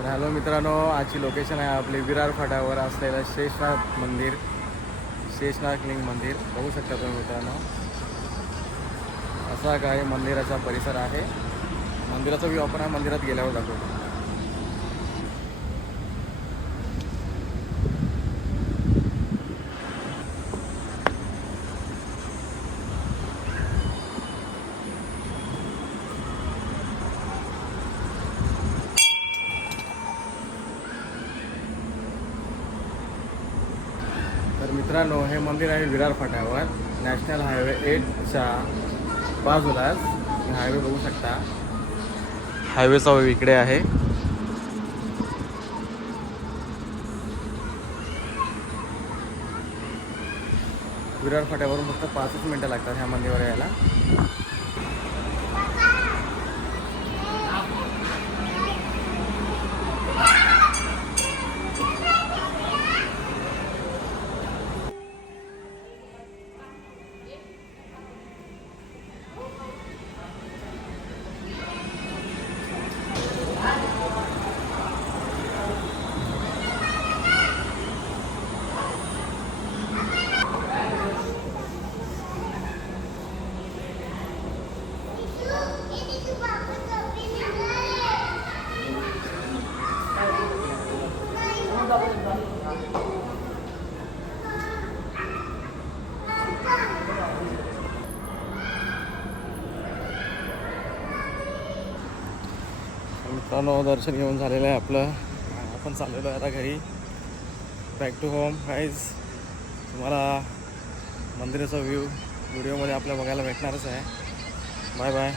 तर हॅलो मित्रांनो, आजची लोकेशन आहे आपली विरार फाट्यावर असलेलं शेषनाग मंदिर, शेषनाग लिंग मंदिर बघू शकता तुम्ही मित्रांनो. असा काही मंदिराचा परिसर आहे. मंदिराचा व्ह्यू आपण मंदिरात गेल्यावर दाखवतो. तर मित्रांनो, हे मंदिर आहे विरार फाट्यावर, नॅशनल हायवे 8च्या बाजूलाच. हायवे बघू शकता, हायवेचा व्ह्यू इकडे आहे. विरार फाट्यावरून फक्त 5 मिनिटं लागतात ह्या मंदिरावर यायला. मित्रांनो, दर्शन घेऊन झालेलं आहे आपलं. आपण चाललेलो आहे आता घरी, बॅक टू होम. गाईज, तुम्हाला मंदिराचा व्ह्यू व्हिडिओमध्ये आपल्या बघायला भेटणारच आहे. Bye bye.